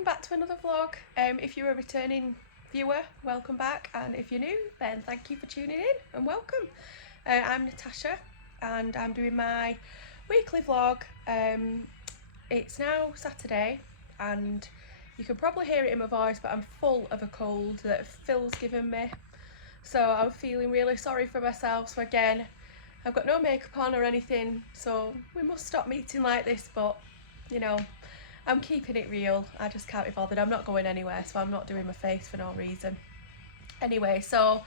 welcome back to another vlog. If you're a returning viewer, welcome back, and if you're new, then thank you for tuning in and welcome. I'm Natasha and I'm doing my weekly vlog. It's now Saturday and you can probably hear it in my voice, but I'm full of a cold that Phil's given me, so I'm feeling really sorry for myself. So again, I've got no makeup on or anything, so we must stop meeting like this, but you know, I'm keeping it real. I just can't be bothered. I'm not going anywhere, so I'm not doing my face for no reason. Anyway, so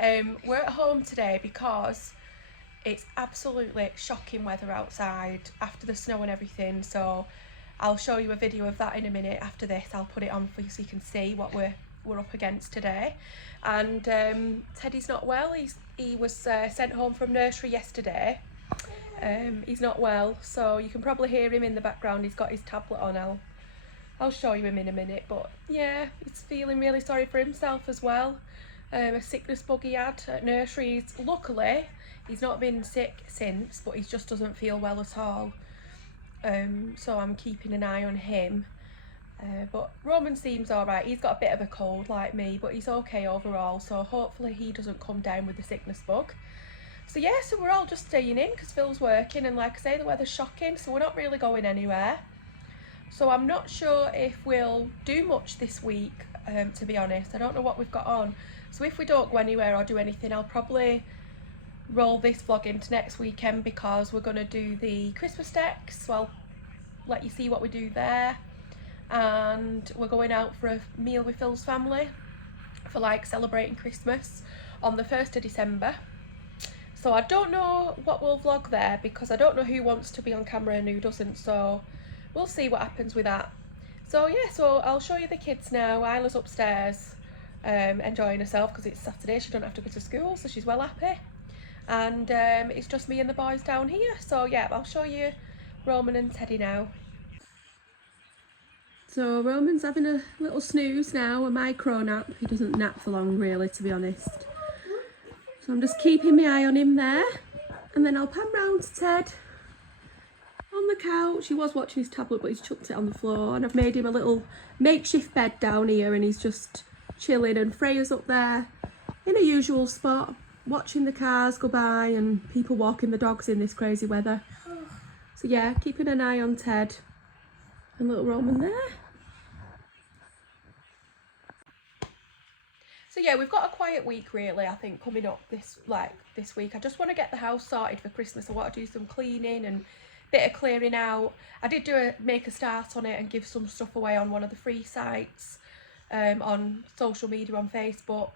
we're at home today because it's absolutely shocking weather outside after the snow and everything. So I'll show you a video of that in a minute. After this, I'll put it on for you so you can see what we're up against today. And Teddy's not well. He was sent home from nursery yesterday. He's not well, so you can probably hear him in the background. He's got his tablet on. I'll show you him in a minute, but yeah, he's feeling really sorry for himself as well. A sickness bug he had at nursery. Luckily he's not been sick since, but he just doesn't feel well at all. So I'm keeping an eye on him. But Roman seems alright. He's got a bit of a cold like me, but he's okay overall, so hopefully he doesn't come down with the sickness bug. So yeah, so we're all just staying in because Phil's working, and like I say, the weather's shocking, so we're not really going anywhere. So I'm not sure if we'll do much this week, to be honest. I don't know what we've got on. So if we don't go anywhere or do anything, I'll probably roll this vlog into next weekend because we're going to do the Christmas decks. So I'll let you see what we do there. And we're going out for a meal with Phil's family for like celebrating Christmas on the 1st of December. So I don't know what we'll vlog there because I don't know who wants to be on camera and who doesn't, so we'll see what happens with that. So yeah, so I'll show you the kids now. Isla's upstairs enjoying herself because it's Saturday. She don't have to go to school, so she's well happy. And it's just me and the boys down here. So yeah, I'll show you Roman and Teddy now. So Roman's having a little snooze now, a micro nap. He doesn't nap for long really, to be honest. So I'm just keeping my eye on him there, and then I'll pan round to Ted on the couch. He was watching his tablet, but he's chucked it on the floor, and I've made him a little makeshift bed down here, and he's just chilling, and Freya's up there in a usual spot watching the cars go by and people walking the dogs in this crazy weather. So yeah, keeping an eye on Ted and little Roman there. So yeah, we've got a quiet week really, I think, coming up this week. I just want to get the house sorted for Christmas. I want to do some cleaning and bit of clearing out. I did make a start on it and give some stuff away on one of the free sites on social media, on Facebook.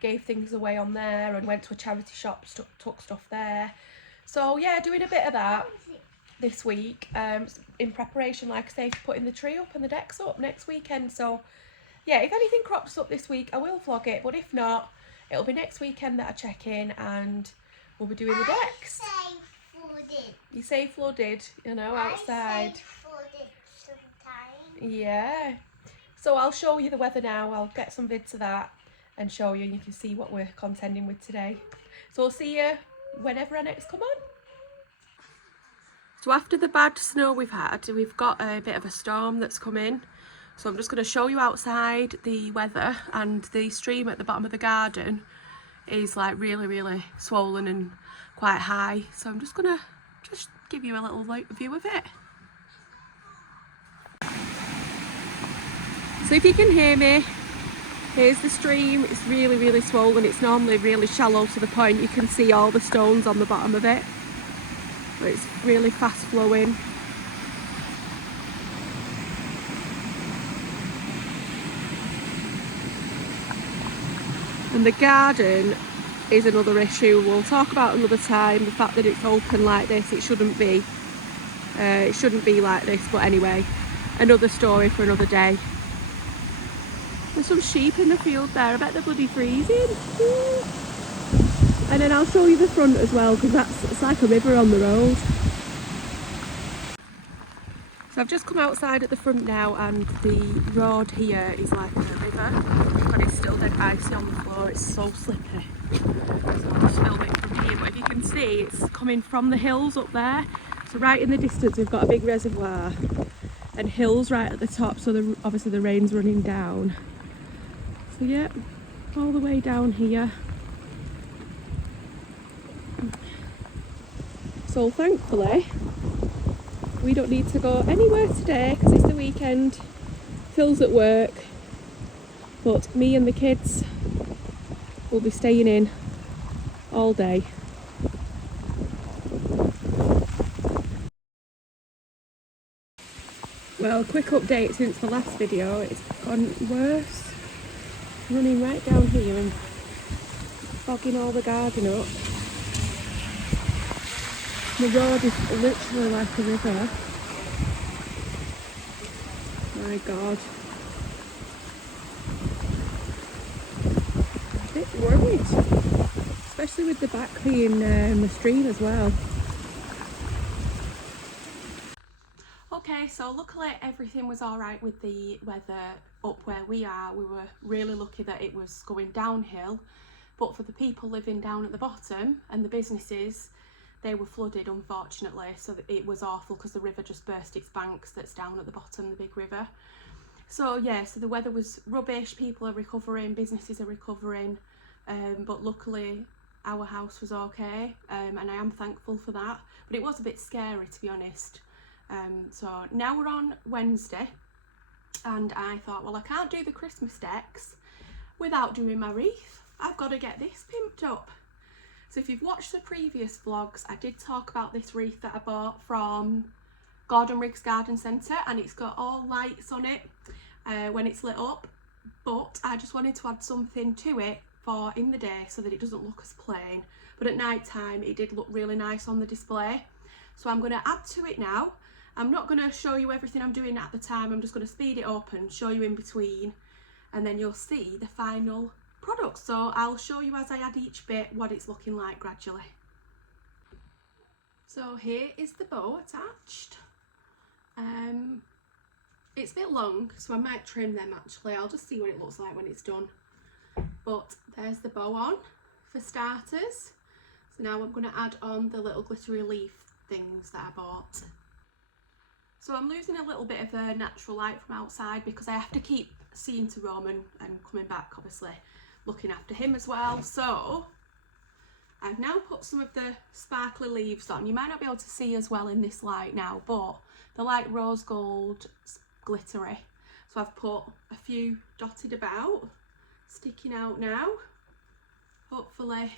Gave things away on there and went to a charity shop, took stuff there. So yeah, doing a bit of that this week in preparation, like I say, for putting the tree up and the decks up next weekend. So yeah, if anything crops up this week, I will vlog it, but if not, it'll be next weekend that I check in and we'll be doing the decks. You say flooded, you know, outside. Yeah. So I'll show you the weather now. I'll get some vids of that and show you, and you can see what we're contending with today. So I'll see you whenever I next come on. So after the bad snow we've had, we've got a bit of a storm that's come in. So I'm just going to show you outside the weather, and the stream at the bottom of the garden is like really swollen and quite high. So I'm just going to give you a little view of it. So if you can hear me, here's the stream. It's really swollen. It's normally really shallow to the point you can see all the stones on the bottom of it. But it's really fast flowing. And the garden is another issue we'll talk about another time. The fact that it's open like this, it shouldn't be like this, but anyway, another story for another day. There's some sheep in the field there. I bet they're bloody freezing. And then I'll show you the front as well, because it's like a river on the road. So I've just come outside at the front now, and the road here is like a river, but it's still dead icy on the floor. It's so slippery. So I'll just film it from here, but if you can see, it's coming from the hills up there. So right in the distance we've got a big reservoir, and hills right at the top, so obviously the rain's running down. So yeah, all the way down here. So thankfully we don't need to go anywhere today because it's the weekend. Phil's at work, but me and the kids will be staying in all day. Well, quick update since the last video, it's gone worse. Running right down here and fogging all the garden up. The road is literally like a river. My God. A bit worried, especially with the back being the stream as well. Okay, so luckily everything was alright with the weather up where we are. We were really lucky that it was going downhill, but for the people living down at the bottom and the businesses, they were flooded unfortunately, so it was awful because the river just burst its banks that's down at the bottom, the big river. So yeah, so the weather was rubbish, people are recovering, businesses are recovering, but luckily our house was okay, and I am thankful for that, but it was a bit scary to be honest. So now we're on Wednesday and I thought, well, I can't do the Christmas decks without doing my wreath. I've got to get this pimped up. So if you've watched the previous vlogs, I did talk about this wreath that I bought from Gordon Riggs Garden Centre, and it's got all lights on it when it's lit up, but I just wanted to add something to it for in the day so that it doesn't look as plain, but at night time it did look really nice on the display. So I'm going to add to it now. I'm not going to show you everything I'm doing at the time, I'm just going to speed it up and show you in between, and then you'll see the final product. So I'll show you as I add each bit what it's looking like gradually. So here is the bow attached. It's a bit long, so I might trim them actually. I'll just see what it looks like when it's done. But there's the bow on for starters. So now I'm going to add on the little glittery leaf things that I bought. So I'm losing a little bit of the natural light from outside because I have to keep seeing to Roman and coming back, obviously looking after him as well. So I've now put some of the sparkly leaves on. You might not be able to see as well in this light now, but the light rose gold glittery. So I've put a few dotted about, sticking out now. Hopefully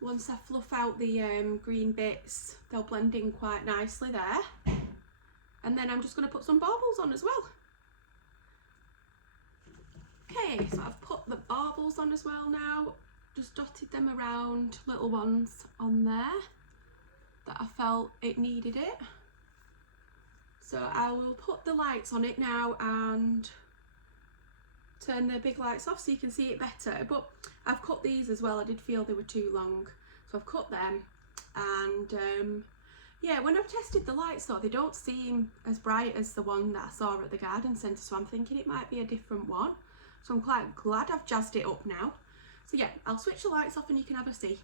once I fluff out the green bits, they'll blend in quite nicely there. And then I'm just going to put some baubles on as well. Okay, so I've put the baubles on as well now. Just dotted them around, little ones on there that I felt it needed it. So I will put the lights on it now and turn the big lights off so you can see it better. But I've cut these as well, I did feel they were too long. So I've cut them, and yeah, when I've tested the lights though, they don't seem as bright as the one that I saw at the garden centre, so I'm thinking it might be a different one. So I'm quite glad I've jazzed it up now. So yeah, I'll switch the lights off and you can have a see.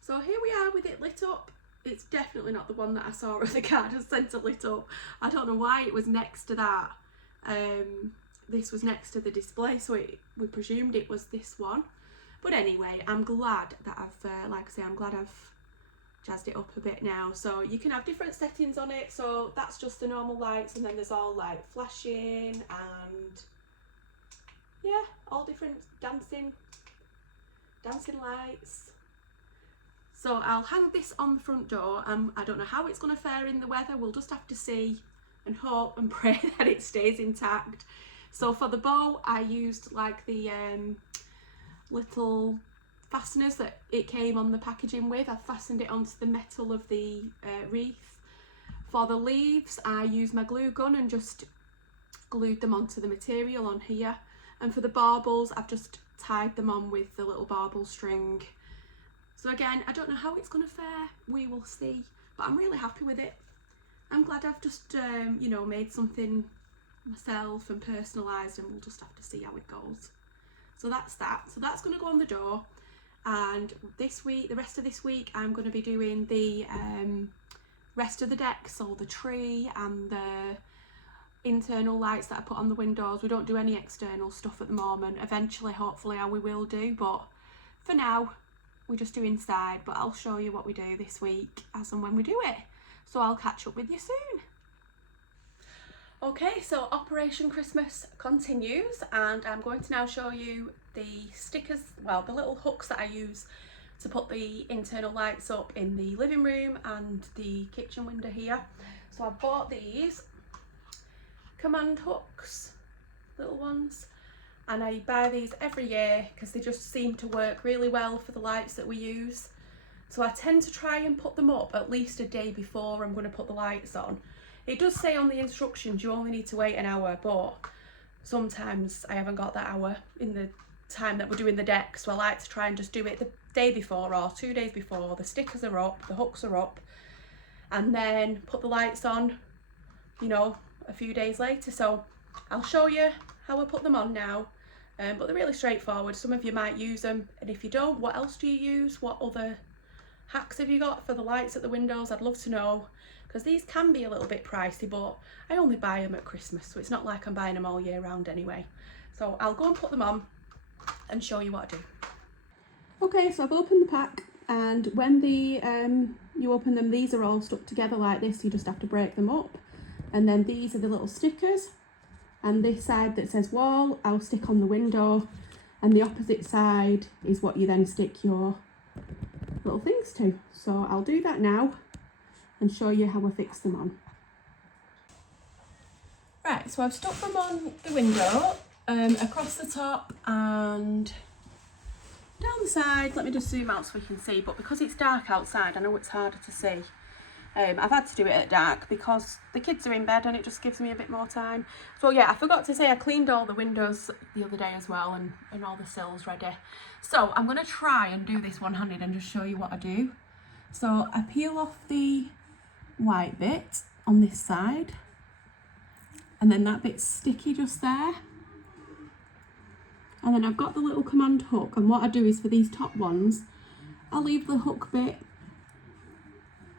So here we are with it lit up. It's definitely not the one that I saw at the garden centre lit up. I don't know why it was next to that. This was next to the display, so we presumed it was this one. But anyway, I'm glad that I've, like I say, I'm glad I've jazzed it up a bit now. So you can have different settings on it. So that's just the normal lights, and then there's all like flashing and yeah, all different dancing lights. So I'll hang this on the front door. I don't know how it's going to fare in the weather. We'll just have to see and hope and pray that it stays intact. So for the bow, I used like the little fasteners that it came on the packaging with. I've fastened it onto the metal of the wreath. For the leaves, I used my glue gun and just glued them onto the material on here. And for the baubles, I've just tied them on with the little bauble string. So again, I don't know how it's going to fare, we will see, but I'm really happy with it. I'm glad I've just, you know, made something myself and personalised, and we'll just have to see how it goes. So that's that. So that's going to go on the door. And this week, the rest of this week, I'm going to be doing the rest of the deck, so the tree and the internal lights that I put on the windows. We don't do any external stuff at the moment. Eventually, hopefully, we will do, but for now we just do inside. But I'll show you what we do this week as and when we do it, so I'll catch up with you soon. Okay, so Operation Christmas continues, and I'm going to now show you the stickers, well, the little hooks that I use to put the internal lights up in the living room and the kitchen window here. So I bought these command hooks, little ones, and I buy these every year because they just seem to work really well for the lights that we use. So I tend to try and put them up at least a day before I'm going to put the lights on. It does say on the instructions you only need to wait an hour, but sometimes I haven't got that hour in the time that we're doing the deck, so I like to try and just do it the day before or 2 days before. The stickers are up, the hooks are up, and then put the lights on, you know, a few days later. So I'll show you how I put them on now, but they're really straightforward. Some of you might use them, and if you don't, what else do you use? What other hacks have you got for the lights at the windows? I'd love to know, because these can be a little bit pricey, but I only buy them at Christmas, so it's not like I'm buying them all year round anyway. So I'll go and put them on and show you what I do. Okay, so I've opened the pack, and when you open them, these are all stuck together like this. You just have to break them up, and then these are the little stickers, and this side that says wall I'll stick on the window, and the opposite side is what you then stick your little things to. So I'll do that now and show you how I fix them on. Right, so I've stuck them on the window, across the top and down the side. Let me just zoom out so we can see, but because it's dark outside, I know it's harder to see. I've had to do it at dark because the kids are in bed and it just gives me a bit more time. So yeah, I forgot to say I cleaned all the windows the other day as well, and all the sills ready. So I'm going to try and do this one-handed and just show you what I do. So I peel off the white bit on this side, and then that bit's sticky just there. And then I've got the little command hook, and what I do is for these top ones, I'll leave the hook bit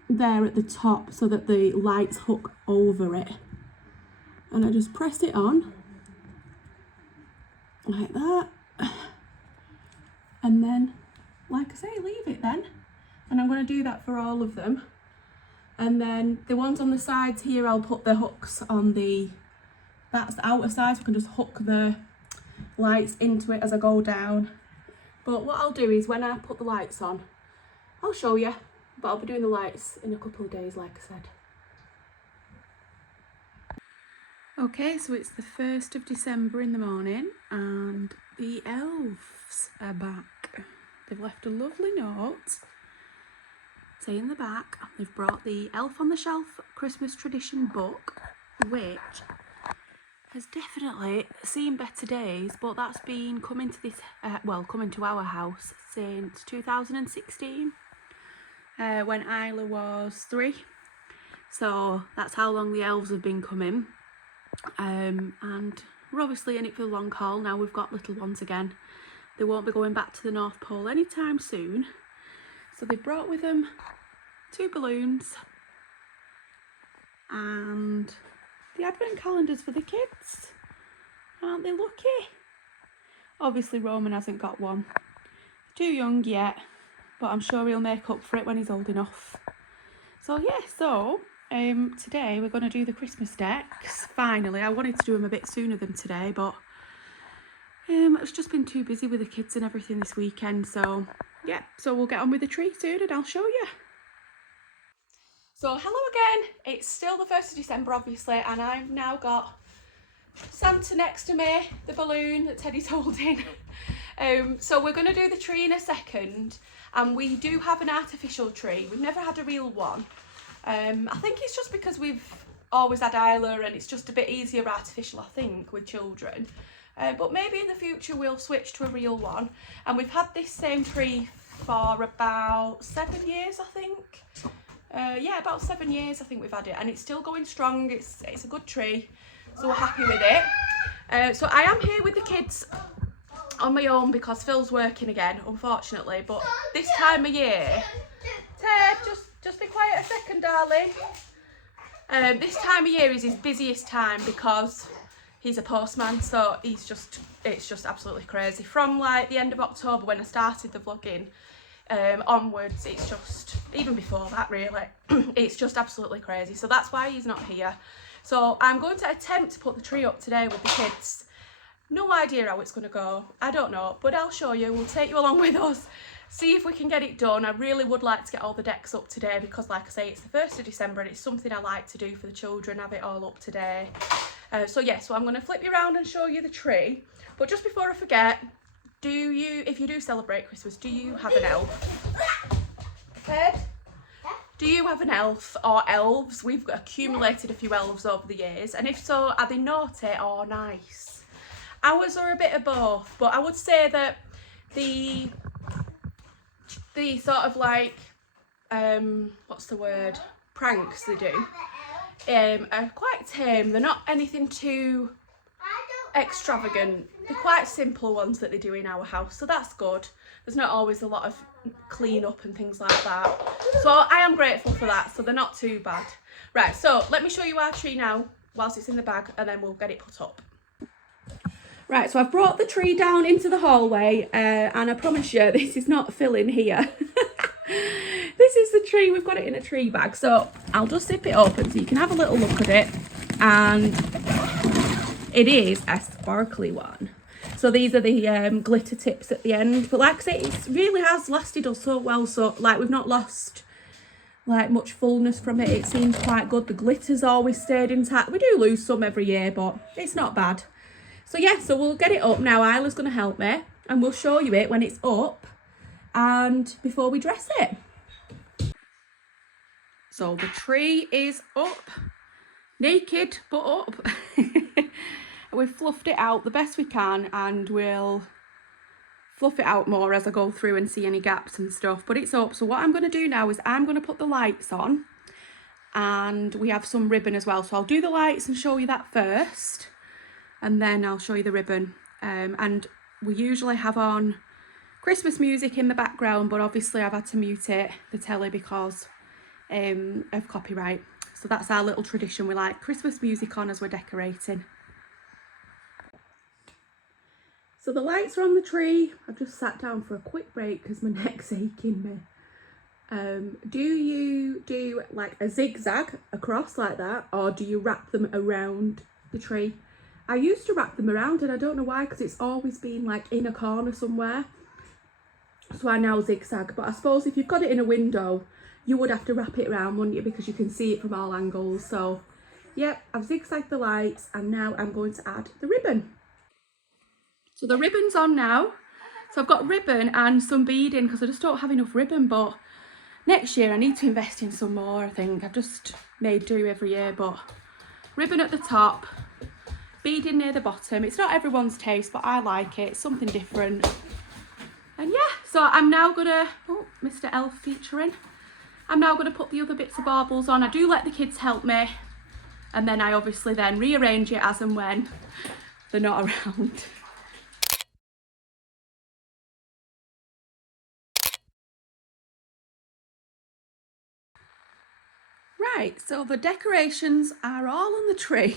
there at the top so that the lights hook over it, and I just press it on like that, and then, like I say, leave it then. And I'm going to do that for all of them. And then the ones on the sides here, I'll put the hooks on that's the outer side, so I can just hook the lights into it as I go down. But what I'll do is when I put the lights on, I'll show you, but I'll be doing the lights in a couple of days, like I said. Okay, so it's the 1st of December in the morning, and the elves are back. They've left a lovely note saying in the back they've brought the Elf on the Shelf Christmas Tradition book, which has definitely seen better days, but that's been coming to this coming to our house since 2016, when Isla was 3. So that's how long the elves have been coming, and we're obviously in it for the long haul now. We've got little ones again. They won't be going back to the North Pole anytime soon, so they brought with them 2 balloons and the advent calendars for the kids. Aren't they lucky? Obviously Roman hasn't got one. He's too young yet, but I'm sure he'll make up for it when he's old enough. So yeah, today we're going to do the Christmas decks. Finally, I wanted to do them a bit sooner than today, but it's just been too busy with the kids and everything this weekend. So yeah, so we'll get on with the tree soon and I'll show you. So hello again, it's still the 1st of December obviously, and I've now got Santa next to me, the balloon that Teddy's holding. So we're going to do the tree in a second, and we do have an artificial tree. We've never had a real one. I think it's just because we've always had Isla and it's just a bit easier artificial, I think, with children. But maybe in the future we'll switch to a real one. And we've had this same tree for about 7 years, I think. Yeah, about 7 years I think we've had it, and it's still going strong. It's a good tree, so we're happy with it. So I am here with the kids on my own because Phil's working again, unfortunately. But this time of year, Ted, just just be quiet a second, darling. This time of year is his busiest time because he's a postman, so it's just absolutely crazy. From like the end of October when I started the vlogging onwards, it's just, even before that really, it's just absolutely crazy. So that's why he's not here. So I'm going to attempt to put the tree up today with the kids. No idea how it's going to go, I don't know, but I'll show you. We'll take you along with us, see if we can get it done. I really would like to get all the decks up today because, like I say, it's the 1st of December and it's something I like to do for the children, have it all up today. So I'm going to flip you around and show you the tree. But just before I forget, if you do celebrate Christmas, do you have an elf? Ted? Do you have an elf or elves? We've accumulated a few elves over the years, and if so, are they naughty or nice? Ours are a bit of both, but I would say that the sort of like, what's the word, pranks they do are quite tame. They're not anything too extravagant. They're quite simple ones that they do in our house, so that's good. There's not always a lot of clean up and things like that, so I am grateful for that, so they're not too bad. Right, so let me show you our tree now whilst it's in the bag, and then we'll get it put up. Right, so I've brought the tree down into the hallway, and I promise you this is not filling here. This is the tree, we've got it in a tree bag, so I'll just zip it open so you can have a little look at it. And it is a sparkly one. So these are the glitter tips at the end, but like I say, it really has lasted us so well, so like we've not lost like much fullness from it. It seems quite good. The glitter's always stayed intact. We do lose some every year, but it's not bad. So yeah, so we'll get it up now. Isla's going to help me and we'll show you it when it's up and before we dress it. So the tree is up, naked but up. We've fluffed it out the best we can, and we'll fluff it out more as I go through and see any gaps and stuff, but it's up. So what I'm going to do now is I'm going to put the lights on, and we have some ribbon as well, so I'll do the lights and show you that first, and then I'll show you the ribbon. And we usually have on Christmas music in the background, but obviously I've had to mute it, the telly, because of copyright. So that's our little tradition. We like Christmas music on as we're decorating. So the lights are on the tree. I've just sat down for a quick break because my neck's aching me. Do you do like a zigzag across like that, or do you wrap them around the tree? I used to wrap them around, and I don't know why, because it's always been like in a corner somewhere. So I now zigzag, but I suppose if you've got it in a window, you would have to wrap it around, wouldn't you, because you can see it from all angles. So yeah, I've zigzagged the lights, and now I'm going to add the ribbon. So the ribbon's on now. So I've got ribbon and some beading because I just don't have enough ribbon, but next year I need to invest in some more, I think. I've just made do every year, but ribbon at the top, beading near the bottom. It's not everyone's taste, but I like it. It's something different. And yeah, so I'm now gonna, oh, Mr. Elf featuring. I'm now gonna put the other bits of baubles on. I do let the kids help me, and then I obviously then rearrange it as and when they're not around. Right, so the decorations are all on the tree.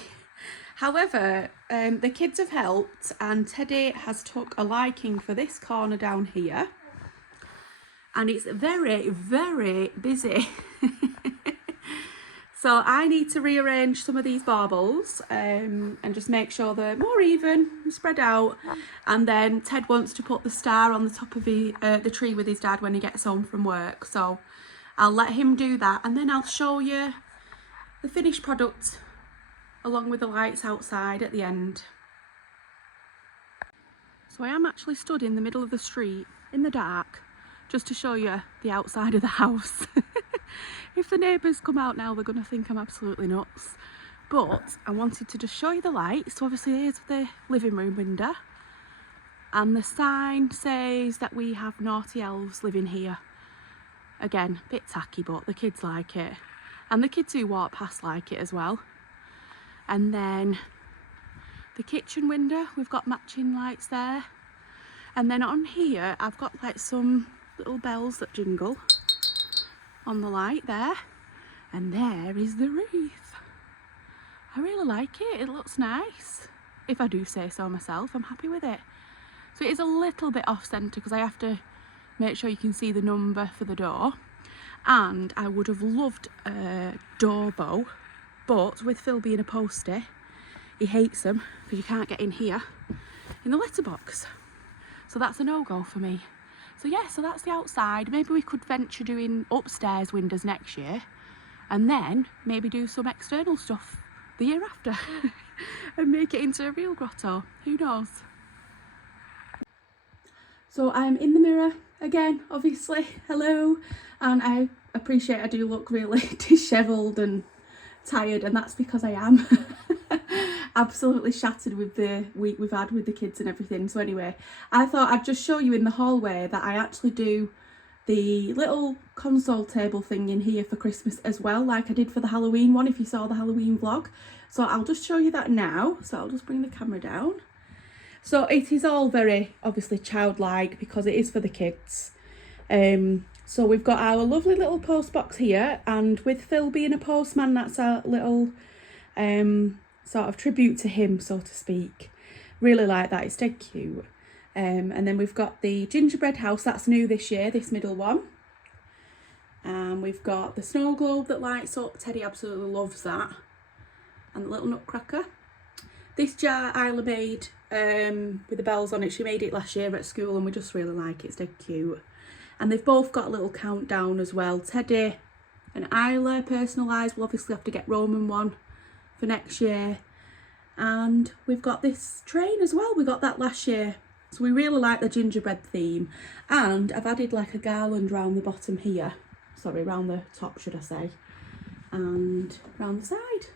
However, the kids have helped, and Teddy has took a liking for this corner down here. And it's very, very busy. So I need to rearrange some of these baubles and just make sure they're more even and spread out. And then Ted wants to put the star on the top of the tree with his dad when he gets home from work. So I'll let him do that, and then I'll show you the finished product along with the lights outside at the end. So I am actually stood in the middle of the street in the dark just to show you the outside of the house. If the neighbours come out now, they're going to think I'm absolutely nuts. But I wanted to just show you the lights. So obviously here's the living room window, and the sign says that we have naughty elves living here. Again, a bit tacky, but the kids like it, and the kids who walk past like it as well. And then the kitchen window, we've got matching lights there. And then on here I've got like some little bells that jingle on the light there, and there is the wreath. I really like it, it looks nice. If I do say so myself, I'm happy with it. So it is a little bit off centre because I have to make sure you can see the number for the door. And I would have loved a door bow, but with Phil being a postie, he hates them because you can't get in here in the letterbox. So that's a no-go for me. So yeah, so that's the outside. Maybe we could venture doing upstairs windows next year, and then maybe do some external stuff the year after and make it into a real grotto. Who knows? So I'm in the mirror again, obviously. Hello. And I appreciate I do look really dishevelled and tired, and that's because I am. Absolutely shattered with the week we've had with the kids and everything. So anyway, I thought I'd just show you in the hallway that I actually do the little console table thing in here for Christmas as well, like I did for the Halloween one, if you saw the Halloween vlog. So I'll just show you that now. So I'll just bring the camera down. So it is all very obviously childlike because it is for the kids. So we've got our lovely little post box here, and with Phil being a postman, that's our little sort of tribute to him, so to speak. Really like that, it's dead cute. And then we've got the gingerbread house, that's new this year, this middle one. And we've got the snow globe that lights up, Teddy absolutely loves that. And the little nutcracker. This jar Isla made with the bells on it, she made it last year at school and we just really like it, it's dead cute. And they've both got a little countdown as well. Teddy and Isla personalised, we'll obviously have to get Roman one for next year. And we've got this train as well, we got that last year. So we really like the gingerbread theme. And I've added like a garland round the bottom here. Sorry, round the top should I say. And round the side.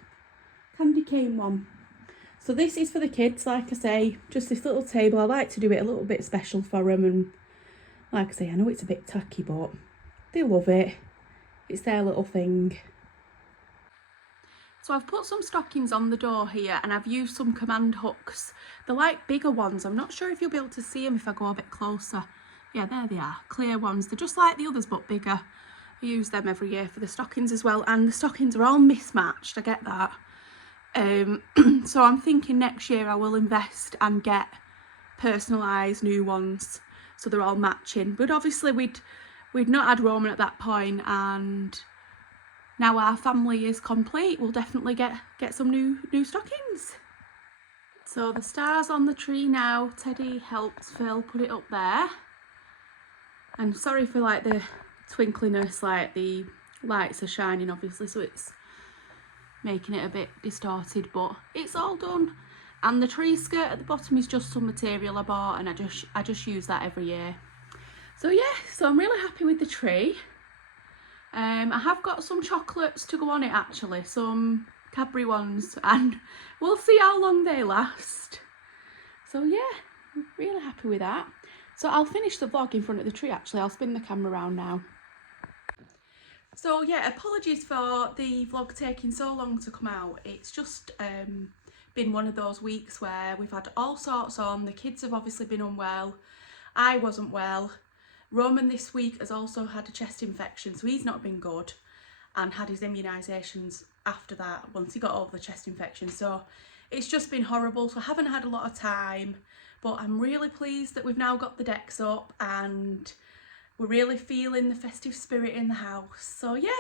Candy cane one. So this is for the kids, like I say, just this little table. I like to do it a little bit special for them, and like I say, I know it's a bit tacky, but they love it. It's their little thing. So I've put some stockings on the door here, and I've used some command hooks. They're like bigger ones. I'm not sure if you'll be able to see them if I go a bit closer. Yeah, there they are, clear ones. They're just like the others, but bigger. I use them every year for the stockings as well, and the stockings are all mismatched, I get that. So I'm thinking next year I will invest and get personalised new ones so they're all matching. But obviously we'd not had Roman at that point, and now our family is complete, we'll definitely get some new stockings. So the star's on the tree now. Teddy helped Phil put it up there. And sorry for like the twinkliness, like the lights are shining obviously, so it's making it a bit distorted, but it's all done. And the tree skirt at the bottom is just some material I bought, and I just use that every year. So yeah, so I'm really happy with the tree. I have got some chocolates to go on it actually, some Cadbury ones, and we'll see how long they last. So yeah, I'm really happy with that. So I'll finish the vlog in front of the tree actually. I'll spin the camera around now. So yeah, apologies for the vlog taking so long to come out. It's just been one of those weeks where we've had all sorts on. The kids have obviously been unwell. I wasn't well. Roman this week has also had a chest infection, so he's not been good, and had his immunisations after that once he got over the chest infection. So it's just been horrible, so I haven't had a lot of time, but I'm really pleased that we've now got the decks up and we're really feeling the festive spirit in the house. So yeah,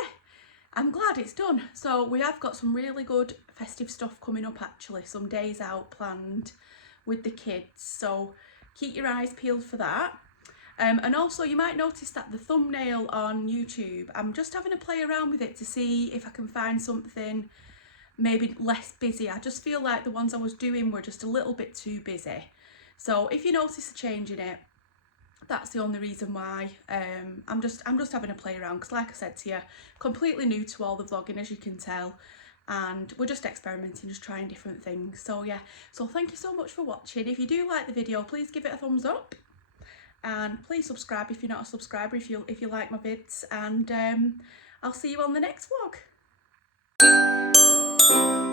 I'm glad it's done. So we have got some really good festive stuff coming up actually, some days out planned with the kids, so keep your eyes peeled for that. And also you might notice that the thumbnail on YouTube, I'm just having a play around with it to see if I can find something maybe less busy. I just feel like the ones I was doing were just a little bit too busy. So if you notice a change in it, that's the only reason why. I'm just having a play around, because like I said to you, completely new to all the vlogging as you can tell, and we're just experimenting, just trying different things. So yeah, so thank you so much for watching. If you do like the video, please give it a thumbs up, and please subscribe if you're not a subscriber, if you like my vids, and I'll see you on the next vlog.